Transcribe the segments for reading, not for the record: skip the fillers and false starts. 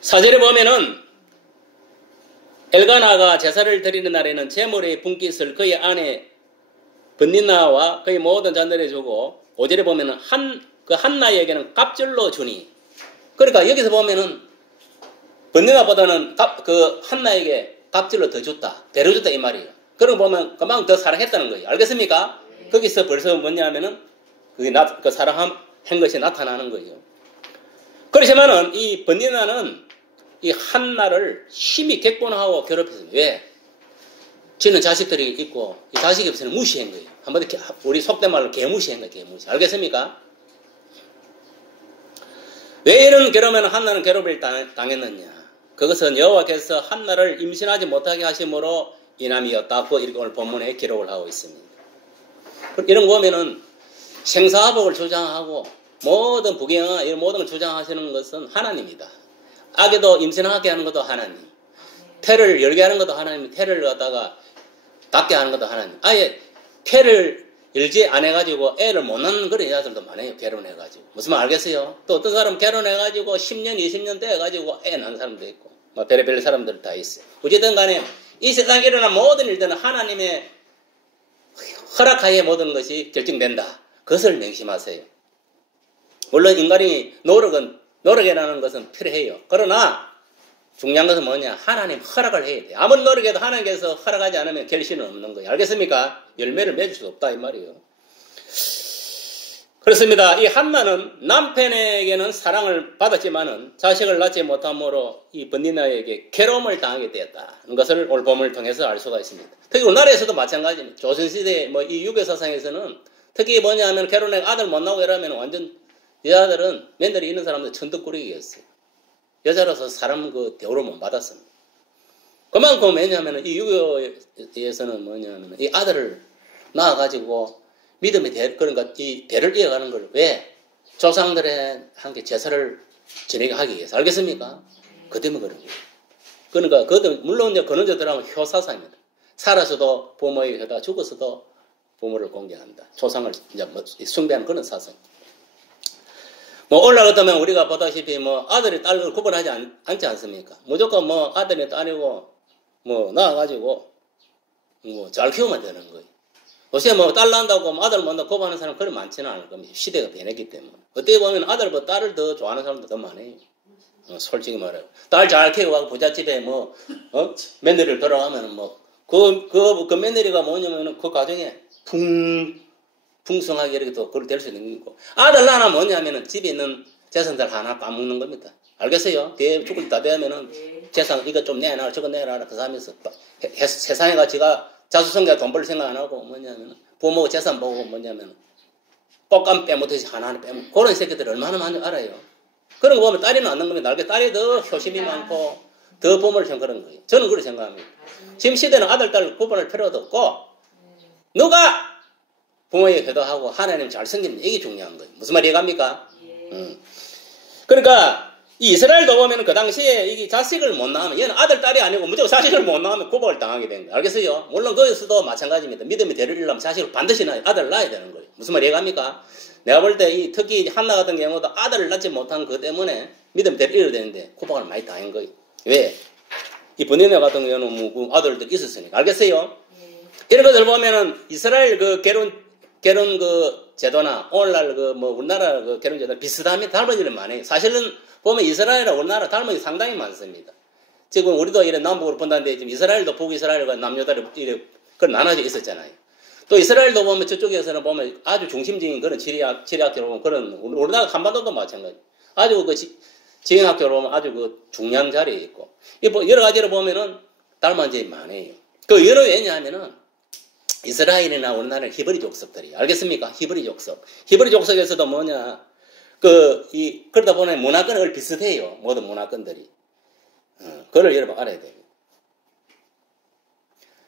4절에 보면은 엘가나가 제사를 드리는 날에는 제물의 분깃을 그의 아내 번니나와 그의 모든 자들에게 주고 5절에 보면은 그 한나에게는 갑절로 주니. 그러니까 여기서 보면은 번니나보다는 그 한나에게 갑절로 더 줬다. 배로 줬다 이 말이에요. 그런 거 보면 그만큼 더 사랑했다는 거예요. 알겠습니까? 거기서 벌써 뭐냐면은 그게 그 사랑한 것이 나타나는 거예요. 그렇지만은 이 번니나는 이 한나를 심히 객본하고 괴롭혔어요. 왜? 지는 자식들이 있고 이 자식이 없으면 무시한 거예요. 한마디 우리 속된 말로 개무시한 거예요. 개무시. 알겠습니까? 왜 이런 괴로움에는 한나는 괴롭을 당했느냐? 그것은 여호와께서 한나를 임신하지 못하게 하심으로 인함이었다고 이렇게 오늘 본문에 기록을 하고 있습니다. 이런 거 보면은 생사화복을 주장하고 모든 부경화 이런 모든 걸 주장하시는 것은 하나님이다. 악에도 임신하게 하는 것도 하나님. 태를 열게 하는 것도 하나님. 태를 갖다가 닫게 하는 것도 하나님. 아예 태를 열지 안 해가지고 애를 못 낳는 그런 여자들도 많아요. 결혼해가지고. 무슨 말 알겠어요? 또 어떤 사람 결혼해가지고 10년, 20년 돼가지고 애 낳는 사람도 있고. 뭐 별의별 사람들 다 있어요. 어쨌든 간에 이 세상에 일어난 모든 일들은 하나님의 허락하에 모든 것이 결정된다. 그것을 명심하세요. 물론 인간이 노력이라는 것은 필요해요. 그러나 중요한 것은 뭐냐? 하나님 허락을 해야 돼요. 아무리 노력해도 하나님께서 허락하지 않으면 결실은 없는 거예요. 알겠습니까? 열매를 맺을 수 없다 이 말이에요. 그렇습니다. 이 한나는 남편에게는 사랑을 받았지만은 자식을 낳지 못함으로 이 번니나에게 괴로움을 당하게 되었다는 것을 오늘 본문을 통해서 알 수가 있습니다. 특히 우리나라에서도 마찬가지입니다. 조선시대 뭐 이 유교사상에서는 특히 뭐냐면 결혼해 아들 못 나오고 이러면 완전 여자들은 며느리 있는 사람들 천덕꾸러기였어요. 여자로서 사람 그 대우를 못 받았습니다. 그만큼 왜냐하면 이 유교에서는 뭐냐면 이 아들을 낳아가지고 믿음의 그러니까 이 대를 이어가는 걸 왜? 조상들의 함께 제사를 지내게 하기 위해서. 알겠습니까? 그 때문에 그런 거예요. 그러니까 그것도 물론 이제 그런 저들하고 효사상입니다. 살아서도 부모에게 하다 죽어서도 부모를 공개한다. 조상을 이제 뭐 숭배하는 그런 사상. 뭐 올라가면 우리가 보다시피 뭐 아들이 딸을 구분하지 않지 않습니까? 무조건 뭐 아들이 딸이고 뭐 낳아가지고 뭐 잘 키우면 되는 거예요. 요새 뭐 딸 낳는다고 뭐 아들 못 낳고 구분하는 사람 그리 많지는 않을 겁니다. 시대가 변했기 때문에. 어떻게 보면 아들보다 딸을 더 좋아하는 사람도 더 많아요. 솔직히 말해요. 딸 잘 키우고 부잣집에 뭐 며느리를 돌아가면 뭐 그 며느리가 뭐냐면은 그 가정에 풍성하게 이렇게 또 그걸 될 수 있는 거고. 아들 하나 뭐냐면은 집에 있는 재산들 하나 빠먹는 겁니다. 알겠어요? 뒤에 죽을 다 되면은 재산 이거 좀 내놔라 저거 내놔라 그 사람에서 세상에 가지가 자수성가 돈 벌 생각 안 하고 뭐냐면 부모 재산 보고 뭐냐면 꽃감 빼먹듯이 하나하나 빼먹고 그런 새끼들 얼마나 많이 알아요. 그런 거 보면 딸이 낳는 겁니다. 딸이 더 효심이 많고 더 부모를 생각하는 거예요. 저는 그렇게 생각합니다. 지금 시대는 아들 딸 구분할 필요도 없고 누가 부모에게 효도하고 하나님 잘 섬기는 이게 중요한 거예요. 무슨 말이 이해갑니까? 그러니까 이 이스라엘도 보면 그 당시에 이게 자식을 못 낳으면 얘는 아들 딸이 아니고 무조건 자식을 못 낳으면 구박을 당하게 된 거예요. 알겠어요? 물론 거기서도 마찬가지입니다. 믿음의 대를 이루려면 자식을 반드시 아들을 낳아야 되는 거예요. 무슨 말이 이해갑니까? 내가 볼 때 특히 한나 같은 경우도 아들을 낳지 못한 그 때문에 믿음의 대를 이루어야 되는데 구박을 많이 당한 거예요. 왜? 이 번니나 같은 경우는 뭐 아들들 있었으니까. 알겠어요? 이런 것들 보면은 이스라엘 그 결혼 그 제도나 오늘날 그 뭐 우리나라 그 결혼 제도 비슷합니다. 닮은 일은 많아요. 사실은 보면 이스라엘이나 우리나라 닮은 일이 상당히 많습니다. 지금 우리도 이런 남북으로 본다는데 지금 이스라엘도 북이스라엘과 남유다를 이렇게 그런 나눠져 있었잖아요. 또 이스라엘도 보면 저쪽에서는 보면 아주 중심적인 그런 지리학교로 보면 그런 우리나라 한반도도 마찬가지. 아주 그 지형학교로 보면 아주 그 중요한 자리에 있고 여러 가지로 보면은 닮은 점이 많아요. 그 여러 왜냐하면은 이스라엘이나 우리나라는 히브리 족속들이 알겠습니까? 히브리 족속. 히브리 족속에서도 뭐냐 그러다 보면 문화권은 비슷해요. 모든 문화권들이. 그걸 여러분 알아야 돼요.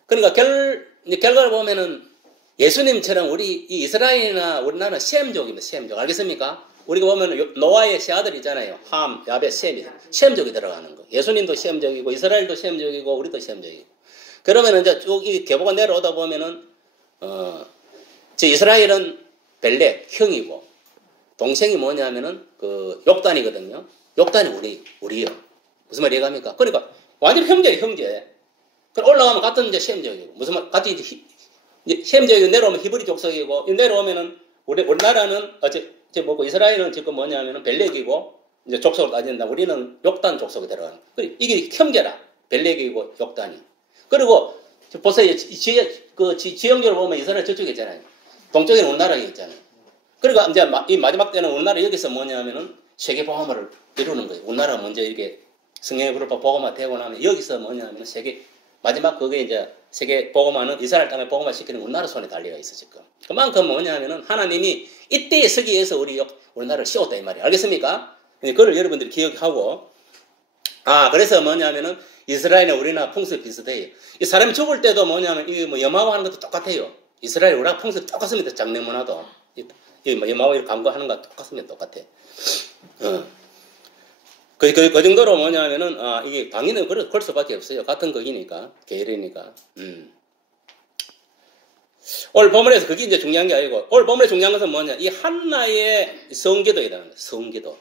그러니까 결과를 보면은 예수님처럼 우리 이 이스라엘이나 우리나라는 셈족입니다. 셈족. 알겠습니까? 우리가 보면 노아의 세 아들 있잖아요. 함, 야벳, 셈이. 셈족이 들어가는 거. 예수님도 셈족이고 이스라엘도 셈족이고 우리도 셈족이고. 그러면 이제 쭉 이 계보가 내려오다 보면은 저 이스라엘은 벨렉 형이고 동생이 뭐냐면은 그 욕단이거든요. 욕단이 우리요. 무슨 말 이해갑니까? 그러니까 완전 형제예요, 형제. 그럼 올라가면 같은 이제 셈족이고 무슨 말 같은 이제 셈족이 내려오면 히브리 족속이고 내려오면은 우리나라는 어제 뭐고 이스라엘은 지금 뭐냐면은 벨렉이고 이제 족속으로 따진다. 우리는 욕단 족속에 들어가는. 이게 형제라. 벨렉이고 욕단이. 그리고 보세요. 지형적으로 보면 이스라엘 저쪽에 있잖아요. 동쪽에는 우리나라가 있잖아요. 그러니까 이제 이 마지막 때는 우리나라 여기서 뭐냐면은 세계 복음화를 이루는 거예요. 우리나라가 먼저 이렇게 성령의 불을 복음화 되고 나면 여기서 뭐냐면 세계 마지막 그게 이제 세계 복음화는 이스라엘 땅에 복음화 시키는 우리나라 손에 달려가 있어 지금. 그만큼 뭐냐면은 하나님이 이때에 서기 위해서 우리나라를 씌웠다 이 말이에요. 알겠습니까? 그걸 여러분들이 기억하고 그래서 뭐냐면은 이스라엘은 우리나라 풍습 비슷해요. 이 사람이 죽을 때도 뭐냐면 이 뭐 염하고 하는 것도 똑같아요. 이스라엘 우리나라 풍습 똑같습니다. 장례 문화도 이 뭐 염하고 이렇게 간구하는 거 똑같습니다. 똑같아. 그 정도로 뭐냐면은 이게 당연히 그럴 수밖에 없어요. 같은 거기니까 계열이니까. 오늘 본문에서 그게 이제 중요한 게 아니고 오늘 본문에 중요한 것은 뭐냐? 이 한나의 성기도이라는 거예요. 성기도.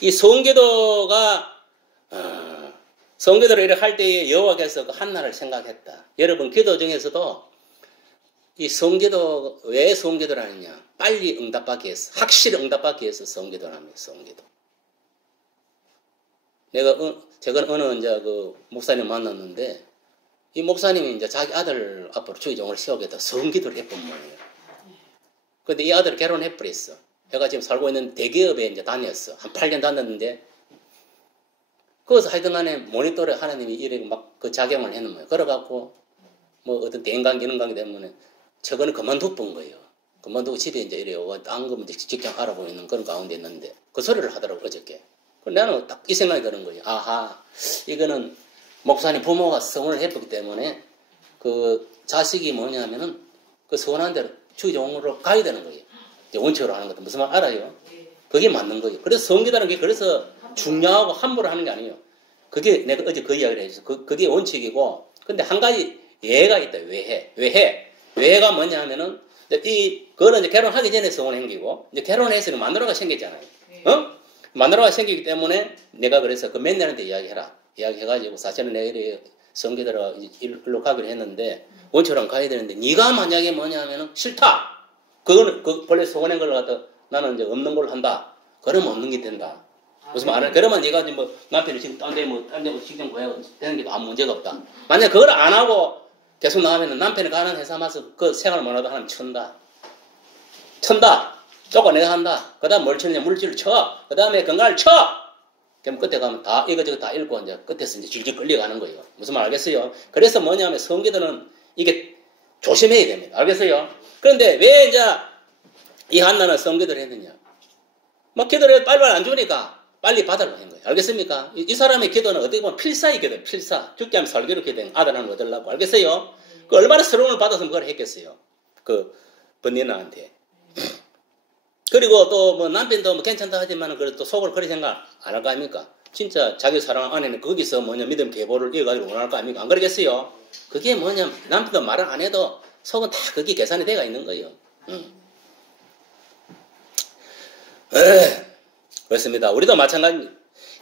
이 성기도가 성기도를 이렇게 할 때에 여호와께서 그 한나를 생각했다. 여러분 기도 중에서도 이 성기도 왜 성기도를 하느냐? 빨리 응답받기 위해서, 확실히 응답받기 위해서 성기도를 합니다. 성기도. 제가 어느 이제 그 목사님 만났는데 이 목사님이 이제 자기 아들 앞으로 주의종을 세우겠다 성기도를 해본 모양이에요. 근데 이 아들을 결혼해버렸어. 걔가 지금 살고 있는 대기업에 이제 다녔어. 한 8년 다녔는데 거기서 하여튼 간에 모니터를 하나님이 이렇게 막 그 작용을 했는 거예요. 그래갖고 뭐 어떤 대인관계 이런 관계 때문에 저거는 그만두본 거예요. 그만두고 집에 이제 이래요. 딴 거 이제 직장 알아보고 있는 그런 가운데 있는데 그 소리를 하더라고 어저께. 나는 딱 이 생각이 드는 거예요. 아하, 이거는 목사님 부모가 성을 했기 때문에 그 자식이 뭐냐면은 그 서운한 대로 주의종으로 가야 되는 거예요. 원칙으로 하는 것도 무슨 말 알아요? 그게 맞는 거예요. 그래서 성기다는 게 그래서 중요하고 함부로 하는 게 아니에요. 그게 내가 어제 그 이야기를 했어. 그게 원칙이고 근데 한 가지 예가 있다. 외해가 뭐냐 하면은 그거는 이제 결혼하기 전에 성을 행기고 이제 결혼해서는 마누라가 생겼잖아요. 마누라가 생기기 때문에 내가 그래서 그 맨날한테 이야기해라. 이야기해가지고 사실은 내가 성기들어 일로 가기로 했는데 원처럼 가야 되는데 네가 만약에 뭐냐면은 싫다. 그거는 본래 소원한 걸 갖다 나는 이제 없는 걸 한다. 그러면 없는 게 된다. 무슨 말 안 그러면 네가 뭐 남편이 지금 딴 데 직장 구해야 되는 게 아무 문제가 없다. 만약 그걸 안 하고 계속 나가면은 남편이 가는 회사 마서 그 생활을 못하다 하면 천다. 쫓아내가 한다. 그 다음 뭘 치느냐 물질을 쳐. 그 다음에 건강을 쳐. 그럼 끝에 가면 다 이거저거 다 읽고 이제 끝에서 이제 질질 끌려가는 거예요. 무슨 말 알겠어요? 그래서 뭐냐면 성기도는 이게 조심해야 됩니다. 알겠어요? 그런데 왜 이제 이 한나는 성기도를 했느냐? 막 기도를 빨리빨리 안 주니까 빨리 받으려고 한 거예요. 알겠습니까? 이 사람의 기도는 어떻게 보면 필사의 기도예요. 필사. 죽게 하면 살기로 기도는 아들 하나 얻으려고. 알겠어요? 그 얼마나 서러움을 받아서 그걸 했겠어요. 그 번니나한테. 그리고 또 뭐 남편도 뭐 괜찮다 하지만 그래도 또 속으로 그리 생각 안 할 거 아닙니까? 진짜 자기 사랑 아내는 거기서 뭐냐 믿음 계보를 이어가지고 원할 거 아닙니까? 안 그러겠어요? 그게 뭐냐 남편도 말을 안 해도 속은 다 그게 계산이 돼가 있는 거예요. 그렇습니다. 우리도 마찬가지입니다.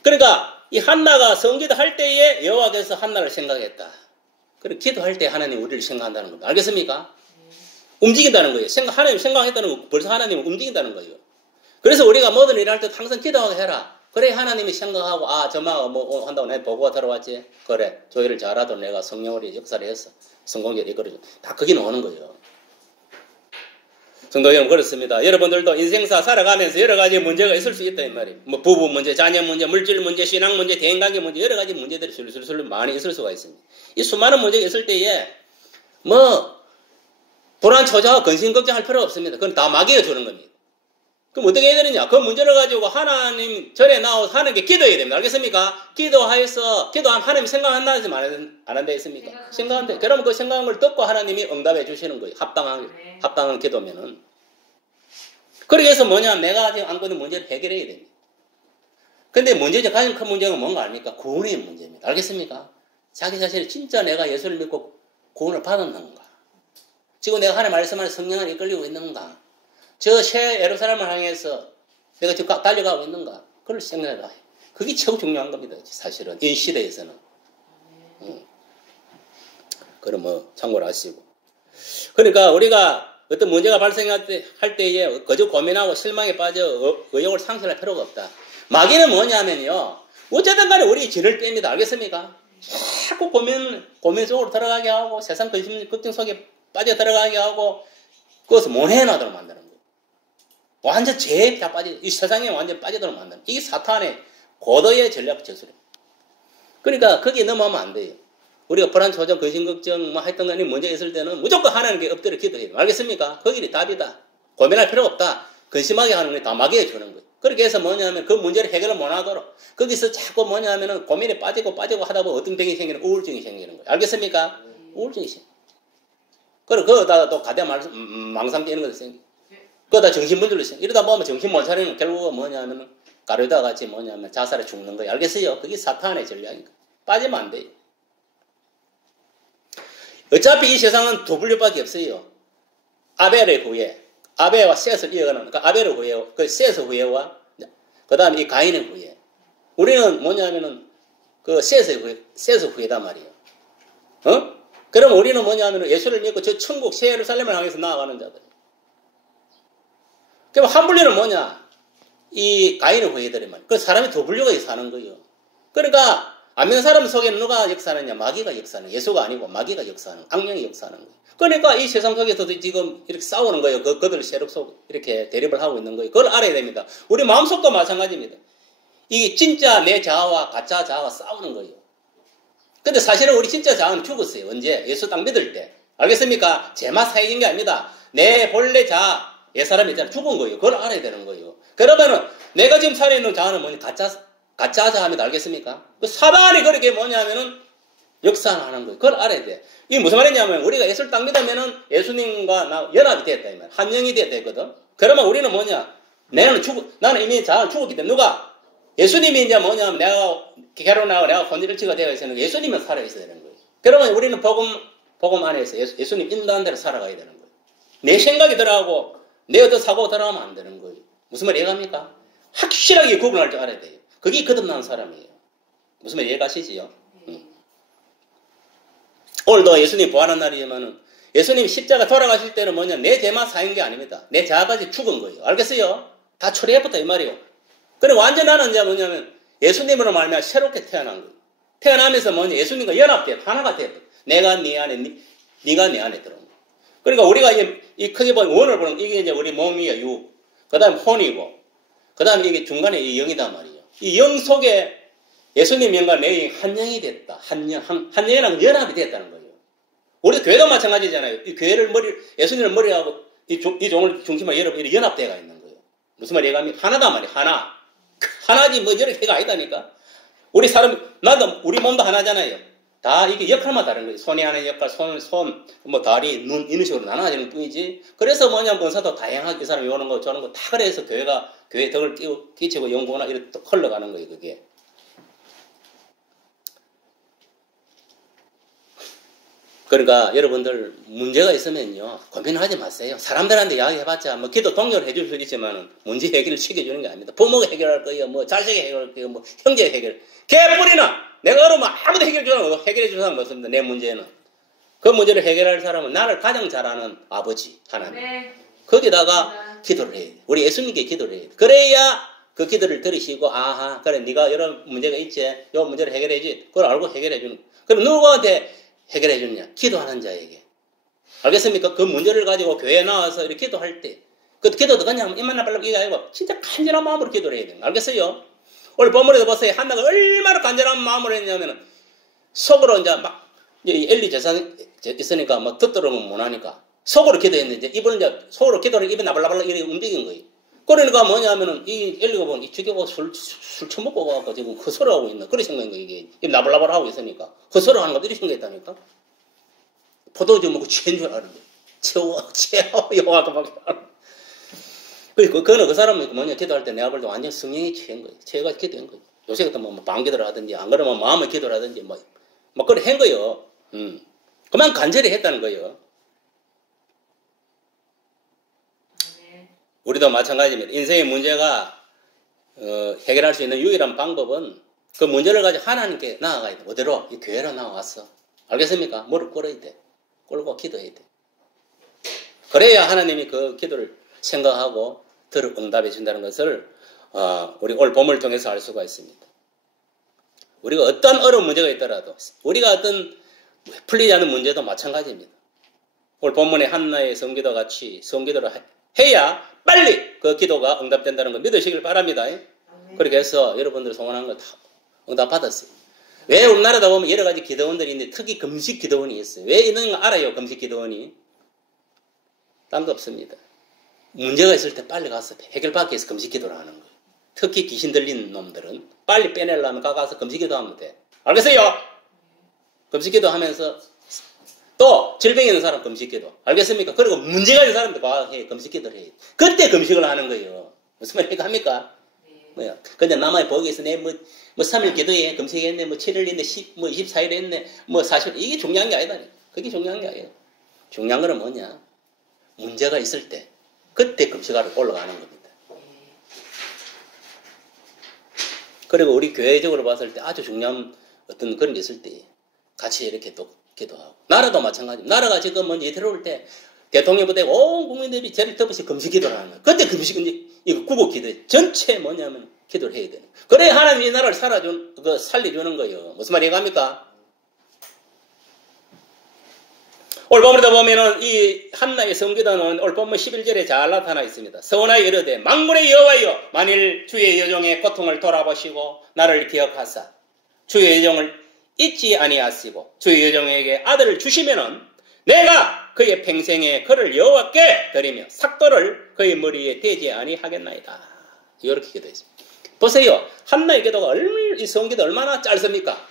그러니까 이 한나가 성기도 할 때에 여호와께서 한나를 생각했다. 그리고 기도할 때 하나님 우리를 생각한다는 겁니다. 알겠습니까? 움직인다는 거예요. 하나님 생각했다는 거 벌써 하나님은 움직인다는 거예요. 그래서 우리가 뭐든 일할 때 항상 기도하고 해라. 그래 하나님이 생각하고 저마가 뭐 한다고 내가 보고가 들어왔지. 그래 조회를 잘하도 내가 성령으로 역사를 했어. 성공적으로 이끌어줘. 다 거기 나오는 거예요. 성도 여러분 그렇습니다. 여러분들도 인생사 살아가면서 여러 가지 문제가 있을 수 있다 이 말이에요. 뭐 부부 문제, 자녀 문제, 물질 문제, 신앙 문제, 대인관계 문제 여러 가지 문제들이 술술 많이 있을 수가 있습니다. 이 수많은 문제가 있을 때에 뭐 불안 초조하고 근심 걱정할 필요가 없습니다. 그건 다 막여 주는 겁니다. 그럼 어떻게 해야 되느냐? 그 문제를 가지고 하나님 절에 나와서 하나님께 기도해야 됩니다. 알겠습니까? 기도하면 하나님 생각한다 하지 안 한다 했습니까? 생각한다. 그러면 그 생각한 걸 듣고 하나님이 응답해 주시는 거예요. 합당한 기도면은. 그러기 위해서 뭐냐? 내가 지금 안고 있는 문제를 해결해야 됩니다. 근데 가장 큰 문제는 뭔가 압니까? 구원의 문제입니다. 알겠습니까? 자기 자신이 진짜 내가 예수를 믿고 구원을 받았는가? 지금 내가 하나님 말씀 안에 성령 안에 이끌리고 있는가? 저 새 예루살렘을 향해서 내가 지금 달려가고 있는가? 그걸 생각해라. 그게 최고 중요한 겁니다. 사실은 이 시대에서는. 그럼 뭐 참고를 하시고. 그러니까 우리가 어떤 문제가 발생할 때에 그저 고민하고 실망에 빠져 의욕을 상실할 필요가 없다. 마귀는 뭐냐면요. 어쨌든 간에 우리 진을 뺍니다. 알겠습니까? 자꾸 고민 속으로 들어가게 하고 세상 걱정 속에 빠져 들어가게 하고 그것을 모해놔도록 만드는 거예요. 완전 죄에 다 이 세상에 완전 빠져들어 만드는. 이게 사탄의 고도의 전략 저술이에요. 그러니까 거기에 넘어가면 안 돼요. 우리가 불안, 초조, 근심, 걱정, 뭐 했던 거니 문제 있을 때는 무조건 하나님께 엎드려 기도해요. 알겠습니까? 거기에 답이다. 고민할 필요 없다. 근심하게 하는 게 다 마귀에 주는 거예요. 그렇게 해서 뭐냐면 그 문제를 해결을 못 하도록 거기서 자꾸 뭐냐면은 고민에 빠지고 하다 보면 어떤 병이 생기는 우울증이 생기는 거예요. 알겠습니까? 우울증이 생겨. 그리고 그거다가 또 가대 망상 깨는 것도 생겨. 그거다 정신분들도 생겨. 이러다 보면 정신 못 차리면 결국은 뭐냐면은 가르다 같이 뭐냐면 자살에 죽는 거예요. 알겠어요? 그게 사탄의 전략이니까. 빠지면 안 돼요. 어차피 이 세상은 두 분류밖에 없어요. 아벨의 후예, 아벨과 셋을 이어가는, 그러니까 아벨의 후예, 그 셋의 후예와, 그 다음에 이 가인의 후예. 우리는 뭐냐면은, 그 셋의 후예단 말이에요. 그럼 우리는 뭐냐면은 예수를 믿고 저 천국 새 예루살렘을 향해서 나아가는 자들. 그럼 한 분류는 뭐냐? 이 가인의 후예들이 말이에요. 그 사람이 두 분류가 사는 거예요. 그러니까, 안 믿는 사람 속에는 누가 역사하느냐? 마귀가 역사하는, 예수가 아니고 마귀가 역사하는, 악령이 역사하는 거예요. 그러니까 이 세상 속에서도 지금 이렇게 싸우는 거예요. 그들 세력 속 이렇게 대립을 하고 있는 거예요. 그걸 알아야 됩니다. 우리 마음속도 마찬가지입니다. 이게 진짜 내 자아와 가짜 자아가 싸우는 거예요. 근데 사실은 우리 진짜 자아는 죽었어요. 언제? 예수 딱 믿을 때. 알겠습니까? 제맛 사이인 게 아닙니다. 내 본래 자아, 옛사람이 있잖아. 죽은 거예요. 그걸 알아야 되는 거예요. 그러면은 내가 지금 살아있는 자아는 뭐냐? 가짜 자아입니다. 알겠습니까? 그 사단이 그렇게 뭐냐면은 역사하는 거예요. 그걸 알아야 돼. 이게 무슨 말이냐면 우리가 예수를 딱 믿으면은 예수님과 나 연합이 됐다. 이 말. 한 영이 됐다. 했거든. 그러면 우리는 뭐냐? 나는 이미 자아는 죽었기 때문에 누가? 예수님이 이제 뭐냐면 내가 결혼하고 내가 혼인일치가 되어 있으면 예수님은 살아있어야 되는 거예요. 그러면 우리는 복음 안에서 예수님 인도한 대로 살아가야 되는 거예요. 내 생각이 들어가고 내 어떤 사고가 들어가면 안 되는 거예요. 무슨 말 이해갑니까? 확실하게 구분할 줄 알아야 돼요. 그게 거듭난 사람이에요. 무슨 말 이해가시지요? 오늘도 예수님 부활한 날이지만은 예수님 십자가 돌아가실 때는 뭐냐? 내 죄만 사인 게 아닙니다. 내 자아까지 죽은 거예요. 알겠어요? 다 처리해봤다 이 말이에요. 그래 완전 나는 이제 뭐냐면 예수님으로 말미암아 새롭게 태어난 거예요. 태어나면서 뭐냐? 예수님과 연합돼 하나가 됐다. 내가 네 안에 네가 내 안에 들어온 거예요. 그러니까 우리가 이 크게 보면 원을 보는 이게 이제 우리 몸이야 육. 그다음 혼이고 그다음에 이게 중간에 이 영이단 말이에요. 이 영 속에 예수님 영과 내 영이 한 영이 됐다. 한 영이랑 연합이 됐다는 거예요. 우리 교회도 마찬가지잖아요. 이 교회를 예수님을 머리하고 이 종을 중심으로 여러분이 연합되어 있는 거예요. 무슨 말이에요? 하나단 말이에요. 하나지 뭐 여러 개가 아니다니까. 우리 몸도 하나잖아요. 다 이게 역할만 다른 거예요. 손이 하는 역할, 뭐 다리, 눈 이런 식으로 나눠지는 뿐이지. 그래서 뭐냐면 본사도 다양하게 이 사람이 오는 거 저런 거 다 그래서 교회 덕을 끼치고 연구나 이렇게 또 흘러가는 거예요. 그게. 그러니까 여러분들 문제가 있으면요 고민하지 마세요. 사람들한테 이야기해봤자 뭐 기도 동료를 해줄 수 있지만은 문제 해결을 시켜주는 게 아닙니다. 부모가 해결할 거예요, 뭐 자식이 해결할 거예요, 뭐 형제가 해결. 개뿔이나 내가 어려우면 아무도 해결해 주는 사람 없습니다. 내 문제는 그 문제를 해결할 사람은 나를 가장 잘 아는 아버지 하나님. 네. 거기다가 기도를 해야 돼. 우리 예수님께 기도를 해야 돼. 그래야 그 기도를 들으시고 아하 그래 네가 이런 문제가 있지, 이 문제를 해결해야지. 그걸 알고 해결해 주는. 그럼 누구한테 해결해 주느냐? 기도하는 자에게. 알겠습니까? 그 문제를 가지고 교회에 나와서 이렇게 기도할 때, 그 기도도 그냥 입만 나발라고 이게 아니고 진짜 간절한 마음으로 기도를 해야 돼요. 알겠어요? 오늘 본문에도 보세요. 한나가 얼마나 간절한 마음으로 했냐면은 속으로 이제 막 엘리 제사장 있으니까 막 듣도록은 못하니까 속으로 기도했는데 입을 이제 속으로 기도를 입에 나발나발 이렇게 움직인 거예요. 그러니까 뭐냐면은 이 엘리가 보면 이 죽이고 술 처먹고 와갖고 지금 헛소리하고 있나 그런 생각인 거예요. 이게 입 나발나발 하고 있으니까 헛소리하는 것도 이런 생각했다니까. 포도주 먹고 취한 줄 아는데 채워 영화가 막 그거는 그 사람이 뭐냐 기도할 때 내가 볼 때 완전 성령이 취한 거예요. 취해가 기도한 거예요. 요새 같은 뭐 방기도를 하든지 안 그러면 마음의 기도를 하든지 뭐 그걸 한 거예요. 그만 간절히 했다는 거예요. 우리도 마찬가지입니다. 인생의 문제가 해결할 수 있는 유일한 방법은 그 문제를 가지고 하나님께 나아가야 돼. 어디로? 이 교회로 나와서. 알겠습니까? 무릎 꿇어야 돼. 꿇고 기도해야 돼. 그래야 하나님이 그 기도를 생각하고 응답해 준다는 것을 우리 오늘 본문을 통해서 알 수가 있습니다. 우리가 어떤 어려운 문제가 있더라도 우리가 어떤 풀리지 않은 문제도 마찬가지입니다. 오늘 본문의 한나의 성기도 같이 성기도를 해야 빨리 그 기도가 응답된다는 걸 믿으시길 바랍니다. 그렇게 해서 여러분들 소원한 거 다 응답 받았어요. 왜 우리나라다 보면 여러 가지 기도원들이 있는데 특히 금식 기도원이 있어요. 왜 있는 거 알아요? 금식 기도원이. 딴도 없습니다. 문제가 있을 때 빨리 가서 해결받기 위해서 금식 기도를 하는 거예요. 특히 귀신 들린 놈들은 빨리 빼내려면 가서 금식 기도하면 돼. 알겠어요? 금식 기도하면서 또 질병 있는 사람 금식 기도. 알겠습니까? 그리고 문제가 있는 사람도 금식 기도를 해요. 그때 금식을 하는 거예요. 무슨 말이니까 합니까? 뭐야. 근데 남의 보기에서 내 뭐 3일 기도해, 금식했네, 뭐 7일 했네, 24일 했네, 뭐 40일. 이게 중요한 게 아니다. 그게 중요한 게 아니에요. 중요한 거는 뭐냐? 문제가 있을 때, 그때 금식하러 올라가는 겁니다. 그리고 우리 교회적으로 봤을 때 아주 중요한 어떤 그런 게 있을 때, 같이 이렇게 또 기도하고. 나라도 마찬가지입니다. 나라가 지금 먼저 들어올 때, 대통령부터 되고 온 국민들이 제일 덮어서 금식 기도를 하는 거예요. 그때 금식, 이거 구국 기도, 전체 뭐냐면 기도를 해야 되는 거예요. 그래야 하나님이 이 나라를 살려주는 거예요. 무슨 말이 갑니까? 오늘 본문에 보면은 이 한나의 성기도는 오늘 본문 11절에 잘 나타나 있습니다. 서원하여 이르되 만군의 여호와여 만일 주의 여종의 고통을 돌아보시고 나를 기억하사 주의 여종을 잊지 아니하시고 주의 여종에게 아들을 주시면은 내가 그의 평생에 그를 여호와께 드리며 삭도를 그의 머리에 대지 아니하겠나이다. 이렇게 기도했습니다. 보세요. 한나의 기도가 이 성기도 얼마나 짧습니까?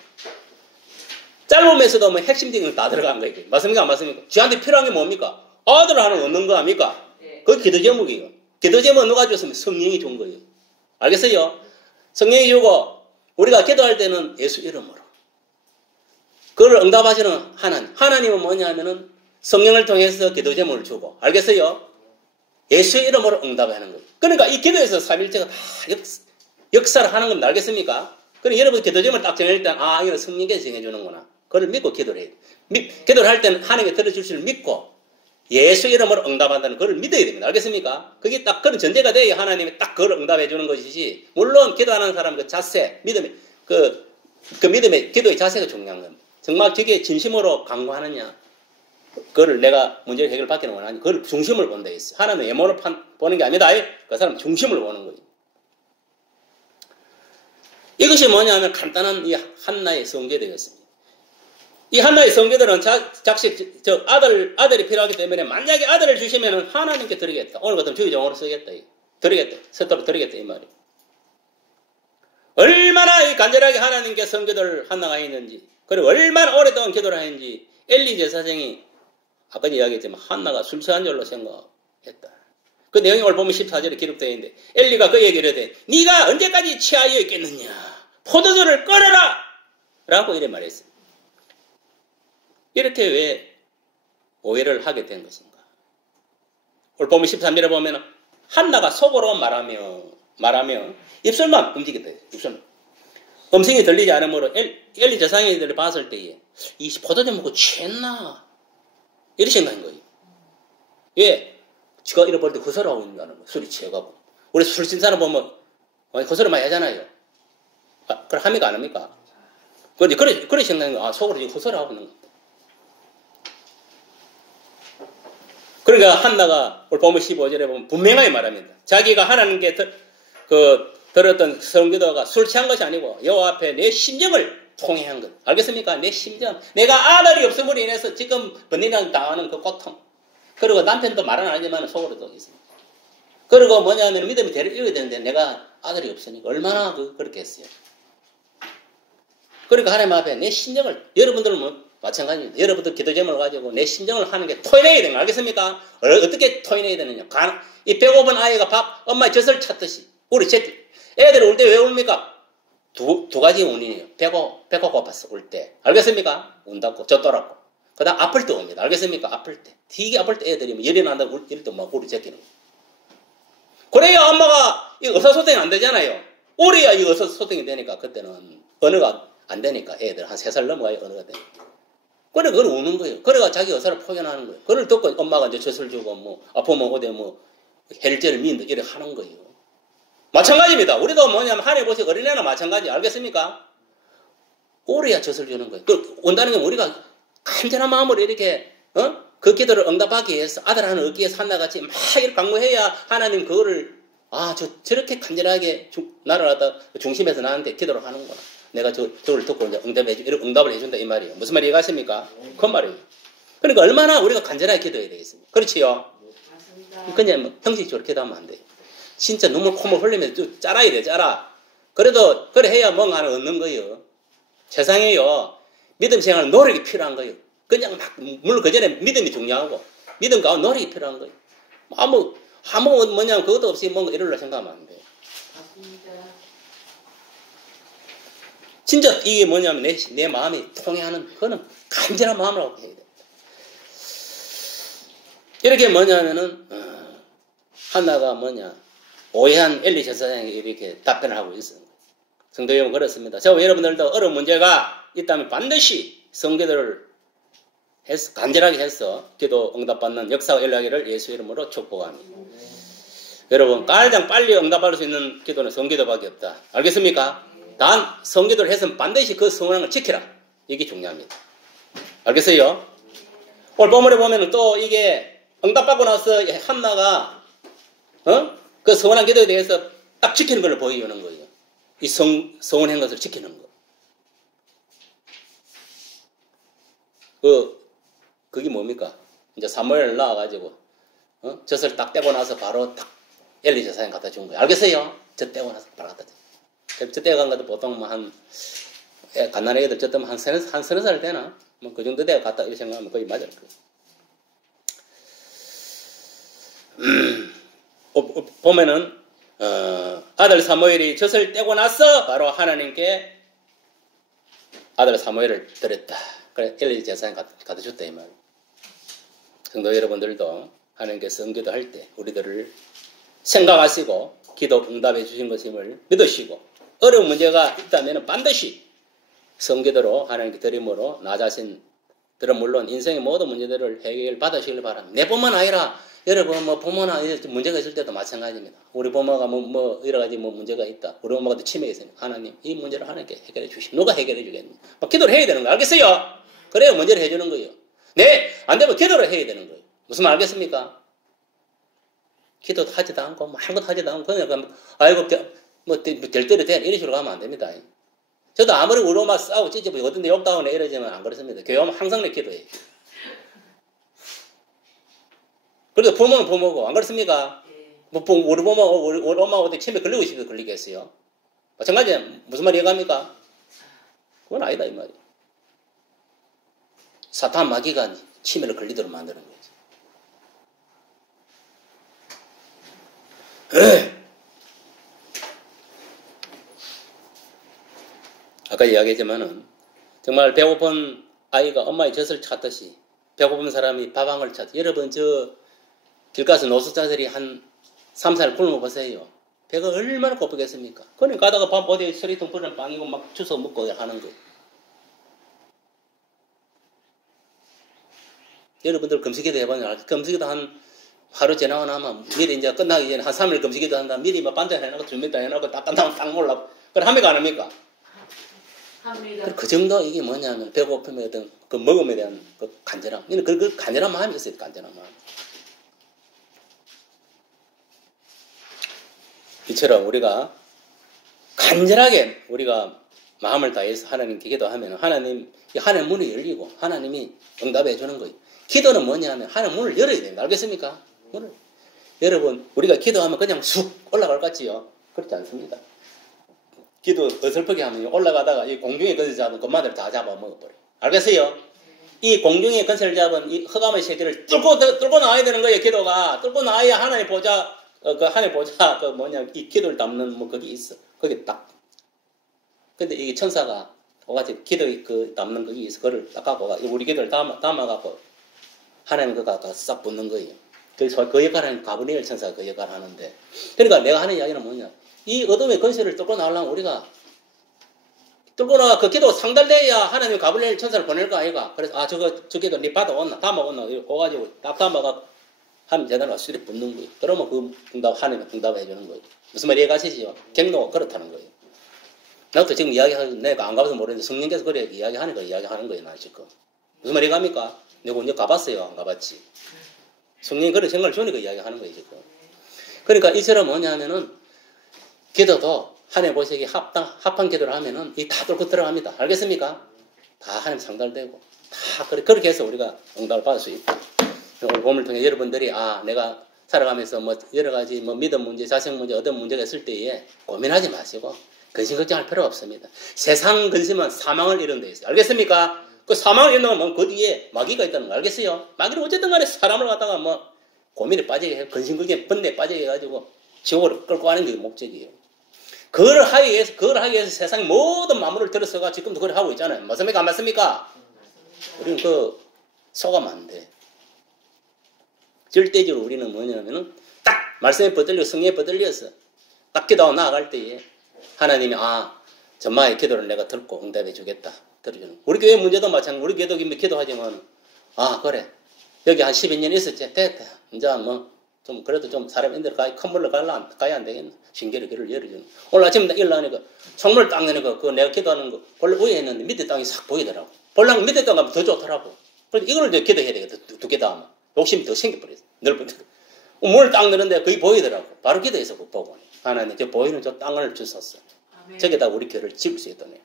짧으면서도 뭐 핵심적인 건 다 들어간 거예요. 맞습니까? 안 맞습니까? 저한테 필요한 게 뭡니까? 아들을 하나 얻는 거 아닙니까? 그게 기도 제목이에요. 기도 제목 누가 줬으면 성령이 준 거예요. 알겠어요? 성령이 주고 우리가 기도할 때는 예수 이름으로. 그걸 응답하시는 하나님. 하나님은 뭐냐 하면은 성령을 통해서 기도 제목을 주고. 알겠어요? 예수 이름으로 응답하는 거예요. 그러니까 이 기도에서 삼일체가 다 역사를 하는 겁니다. 알겠습니까? 그러니까 여러분 기도 제목을 딱 정할 때는 이거 성령께서 정해주는구나. 그걸 믿고 기도를 해요. 기도를 할 때는 하나님께 들어줄 줄 믿고 예수 이름으로 응답한다는 걸 믿어야 됩니다. 알겠습니까? 그게 딱 그런 전제가 돼야 하나님이 딱 그걸 응답해 주는 것이지. 물론 기도하는 사람 그 자세, 믿음의 그 믿음의 기도의 자세가 중요한 겁니다. 정말 저게 진심으로 강구하느냐. 그걸 내가 문제를 해결받기는 원하니 그걸 중심을 본다 했어요. 하나는 외모를 보는 게 아니다. 그 사람 중심을 보는 거예요. 이것이 뭐냐면 간단한 이 한나의 성기도였습니다. 이 한나의 성기도는 아들이 필요하기 때문에 만약에 아들을 주시면 하나님께 드리겠다. 오늘 같으면 주의종으로 쓰겠다. 드리겠다. 서도로 드리겠다. 이 말이에요. 얼마나 이 간절하게 하나님께 성기도를 한나가 했는지, 그리고 얼마나 오랫동안 기도를 했는지, 엘리 제사장이 아까 이야기했지만 한나가 술 취한 줄로 생각했다. 그 내용이 오늘 보면 14절에 기록되어 있는데, 엘리가 그 얘기를 해, 네가 언제까지 취하여 있겠느냐? 포도주를 끓여라! 라고 이래 말했어요. 이렇게 왜 오해를 하게 된 것인가? 오늘 보면 13절에 보면 한나가 속으로 말하며 입술만 움직였다. 입술만. 음성이 들리지 않으므로 엘리 제사장이들을 봤을 때에 이 포도주 먹고 취했나? 이렇게 생각한 거예요. 왜? 지가 잃어버릴 때 거설하고 있다는 거예요. 술이 취해가고. 우리 술 친 사람 보면 거설을 많이 하잖아요. 그걸 합니까? 안 합니까? 그래 생각한 거예요. 속으로 지금 거설하고 있는 거예요. 그러니까 한나가 오늘 보면 15절에 보면 분명하게 말합니다. 자기가 하나님께 들었던 성기도가 술 취한 것이 아니고 여호와 앞에 내 심정을 통회한 것. 알겠습니까? 내 심정. 내가 아들이 없음으로 인해서 지금 번뇌랑 당하는 그 고통. 그리고 남편도 말은 안 하지만 속으로도 있습니다. 그리고 뭐냐면 믿음이 대를 이어야 되는데 내가 아들이 없으니까 얼마나 그렇게 했어요. 그러니까 하나님 앞에 내 심정을 여러분들은 마찬가지입니다. 여러분들 기도 제목을 가지고 내 심정을 하는 게 토해내야 되는 거 알겠습니까? 어떻게 토해내야 되느냐? 이 배고픈 아이가 엄마의 젖을 찾듯이. 우리 애들이 울 때 왜 웁니까? 두 가지 원인이에요. 배고 고팠어, 울 때. 알겠습니까? 운다고, 젖더라고. 그 다음 아플 때 옵니다. 알겠습니까? 아플 때. 되게 아플 때 애들이 열이 난다고 이럴 때 막 우리 제끼는 거. 그래야 엄마가 의사소통이 안 되잖아요. 오래야 이거 소통이 되니까 그때는 언어가 안 되니까 애들 한 3살 넘어가야 언어가 돼. 그래 그걸 우는 거예요. 그래가 자기 의사를 표현하는 거예요. 그걸 듣고 엄마가 이제 젖을 주고 뭐 아프면 어디 뭐 헬제를 민다 이렇게 하는 거예요. 마찬가지입니다. 우리도 뭐냐면 하늘 보세요. 어린애나 마찬가지 알겠습니까? 오래야 젖을 주는 거예요. 그 온다는 건 우리가 간절한 마음으로 이렇게 그 기도를 응답하기 위해서 아들 하나 얻기 위해서 한나같이 막 이렇게 강구해야 하나님 그거를 저렇게 간절하게 나를 갖다 중심에서 나한테 기도를 하는구나. 내가 저걸 듣고 이제 응답을 해준다 이 말이에요. 무슨 말이 이해가십니까? 그 말이에요. 그러니까 얼마나 우리가 간절하게 기도해야 되겠습니까? 그렇지요? 그냥 뭐 형식적으로 기도하면 안 돼요. 진짜 눈물 콧물 흘리면서 쭉 짜라야 돼, 짜라. 그래도 그래 해야 뭔가 하나 얻는 거예요. 세상에요. 믿음 생활은 노력이 필요한 거예요. 그냥 막 물론 그 전에 믿음이 중요하고 믿음 가운데 노력이 필요한 거예요. 아무 뭐냐 그것도 없이 뭔가 이럴라 생각하면 안 돼요. 진짜 이게 뭐냐면 내 마음이 통해하는 그거는 간절한 마음으로 해야 돼. 이렇게 뭐냐면은 한나가 뭐냐 오해한 엘리 제사장이 이렇게 답변을 하고 있어요. 성도 여러분 그렇습니다. 저 여러분들도 어려운 문제가 있다면 반드시 성기도를 해서 간절하게 해서 기도 응답받는 역사가 일어나기를 예수 이름으로 축복합니다. 여러분 가장 빨리 응답받을 수 있는 기도는 성기도밖에 없다. 알겠습니까? 단 성기도를 해서 반드시 그 성원한 걸 지키라. 이게 중요합니다. 알겠어요? 오늘 본문에 보면은 또 이게 응답받고 나서 한나가 그 성원한 기도에 대해서 딱 지키는 걸 보여주는 거예요. 이 성원한 것을 지키는 거. 그게 뭡니까? 이제 사무엘을 낳아가지고 젖을 딱 떼고 나서 바로 딱 엘리 제사장 갖다 준 거예요. 알겠어요? 젖 떼고 나서 바로 갖다 준 거예요. 젖 떼고 간 것도 보통 뭐 갓난 애들 젖 떼면 한 서너 살 되나? 뭐 그 정도 돼야 갖다 이렇게 생각하면 거의 맞을 거예요. 보면은 아들 사무엘이 젖을 떼고 나서 바로 하나님께 아들 사무엘을 드렸다. 그래 엘리 제사장 갖다 줬다 이 말. 성도 여러분들도 하나님께 성기도 할 때 우리들을 생각하시고 기도 응답해 주신 것임을 믿으시고 어려운 문제가 있다면 반드시 성기도로 하나님께 드림으로 나 자신들은 물론 인생의 모든 문제들을 해결 받으시길 바랍니다. 내 뿐만 아니라 여러분 뭐 부모나 문제가 있을 때도 마찬가지입니다. 우리 부모가 뭐 여러 가지 뭐 문제가 있다. 우리 엄마가 또 치매가 있으니까 하나님 이 문제를 하나님께 해결해 주시. 누가 해결해 주겠니? 기도를 해야 되는 거 알겠어요? 그래야 문제를 해주는 거예요. 네, 안 되면 기도를 해야 되는 거예요. 무슨 말 알겠습니까? 기도도 하지도 않고, 뭐 아무것도 하지도 않고, 그냥, 아이고, 될 대로 돼. 이런 식으로 가면 안 됩니다. 저도 아무리 우리 엄마 싸우고 찌찌고 어떤 데 욕도 하고 이러지만 안 그렇습니다. 교회 오면 항상 내 기도해요. 그리고 부모는 부모고, 안 그렇습니까? 뭐, 우리 엄마 어디 침에 걸리고 싶어서 걸리겠어요? 마찬가지야. 무슨 말 이해갑니까? 그건 아니다, 이 말이에요. 사탄 마귀가 치매를 걸리도록 만드는 거지. 아까 이야기했지만은 정말 배고픈 아이가 엄마의 젖을 찾듯이 배고픈 사람이 밥왕을 찾듯이 여러분 저 길가에서 노숙자들이 한 3살 굶어 보세요. 배가 얼마나 고프겠습니까? 그러니 가다가 밥 어디 서리통 뿌리는 빵이고 막 주워 먹고 하는 거예요. 여러분들 금식기도 해보면 금식기도 한 하루 지나고 나면 미리 이제 끝나기 전에 한 3일 금식기도 한다. 미리 막 반찬 해놓고 준비다 해놓고 딱 끝나면 딱 몰라. 그럼 합니까 안 합니까? 합니다. 그 정도 이게 뭐냐면 배고픔에 어떤 그 먹음에 대한 그 간절함. 그 간절한 마음이 있어요. 간절한 마음. 이처럼 우리가 간절하게 우리가 마음을 다해서 하나님께 기도하면 하나님 문이 열리고 하나님이 응답해 주는 거예요. 기도는 뭐냐면 하나님 문을 열어야 됩니다. 알겠습니까? 문을. 여러분 우리가 기도하면 그냥 쑥 올라갈 것 같지요? 그렇지 않습니다. 기도 어설프게 하면 올라가다가 이 공중에 건설 잡은 것만을 다 잡아먹어버려요. 알겠어요? 이 공중에 건설 잡은 이 흑암의 세계를 뚫고 나와야 되는 거예요. 기도가 뚫고 나와야 하나님 보좌 이 기도를 담는 뭐 거기 있어. 거기 딱. 근데 이 천사가 오같이 기도 담는 거기 있어. 그걸 딱 갖고 우리 기도를 담아갖고 하나님 그거 갖다 싹 붙는 거예요. 그래서 그 역할을 하는 가브리엘 천사가 그 역할을 하는데. 그러니까 내가 하는 이야기는 뭐냐. 이 어둠의 권세를 뚫고 나가려면 우리가 뚫고 나가 그 기도 상달돼야 하나님이 가브리엘 천사를 보낼 거 아이가. 그래서 저 기도 니 받아온나 담아온나 오가지고 딱 담아가 하면 제대로 수리 붙는 거예요. 그러면 그 응답 하나님이 응답해 주는 거예요. 무슨 말이 이해가시지요? 경로가 그렇다는 거예요. 나도 지금 이야기하는 내가 안 가봐서 모르는데 성령께서 그래 이야기하는 거 이야기하는 거예요. 나 지금 무슨 말이 갑니까? 내가 언제 가봤어요? 안 가봤지. 성령이 그런 생각을 주니까 이야기하는 거예요. 지금. 그러니까 이처럼 뭐냐면은 기도도 하나님 보시기에 합한 기도를 하면은 이 다 뚫고 들어갑니다. 알겠습니까? 다 하나님 상달되고 다 그렇게 해서 우리가 응답을 받을 수 있고 오늘 본문을 통해 여러분들이 내가 살아가면서 뭐 여러 가지 뭐 믿음 문제, 자식 문제, 어떤 문제가 있을 때에 고민하지 마시고 근심 걱정할 필요 없습니다. 세상 근심은 사망을 이룬 데 있어요. 알겠습니까? 그 사망을 이룬다면 그 뒤에 마귀가 있다는 거 알겠어요? 마귀는 어쨌든 간에 사람을 갖다가 뭐 고민에 빠지게 해, 근심 걱정에 번뇌에 빠지게 해가지고 지옥으로 끌고 가는 게 목적이에요. 그걸 하기 위해서 세상의 모든 만물을 들어서가 지금도 그걸 하고 있잖아요. 맞습니까? 안 맞습니까? 우리는 속아면 안 돼. 절대적으로 우리는 뭐냐면은 딱 말씀에 붙들려 성령에 붙들려서 딱 기도하고 나아갈 때에 하나님이 전마의 기도를 내가 듣고 응답해 주겠다. 들어주는. 우리 교회 문제도 마찬가지. 우리 교회도 기도하지만 그래. 여기 한 12년 있었지. 됐다. 이제 뭐 좀 그래도 좀 사람 인들 큰 물로 가야 안 되겠나. 신기를 길을 열어주는. 오늘 아침에 일어나니까 창문을 딱 내니까 그 내가 기도하는 거 원래 위에 있는데 밑에 땅이 싹 보이더라고. 볼랑 밑에 땅 가면 더 좋더라고. 그래서 이걸 이제 기도해야 되겠다. 두 개 다 하면. 욕심이 더 생겨버렸어. 넓어지고. 문을 딱 넣는데 거의 보이더라고. 바로 기도해서 보고. 하나님, 저 보이는 저 땅을 주셨어. 저기다 우리 교회를 지을 수 있다네.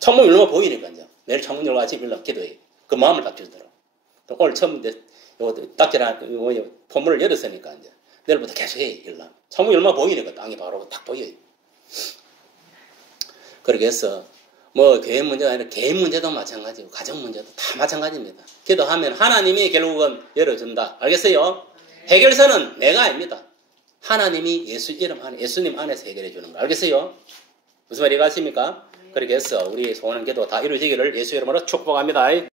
창문이 얼마나 보이니까 이제. 내일 창문 열고 아침 일어나 기도해. 그 마음을 딱 주더라고. 오늘 처음 이제 딱지나 포문을 열었으니까 이제 내일부터 계속 해. 일어나. 창문이 얼마나 보이니까 땅이 바로 딱 보여요. 그렇게 해서 뭐 교회 문제가 아니라 개인 문제도 마찬가지고 가정 문제도 다 마찬가지입니다. 기도하면 하나님이 결국은 열어준다. 알겠어요? 해결사는 내가 아닙니다. 하나님이 예수님 안에서 해결해 주는 거. 알겠어요? 무슨 말이 가십니까? 그렇게 해서 우리 소원한 기도 다 이루어지기를 예수 이름으로 축복합니다.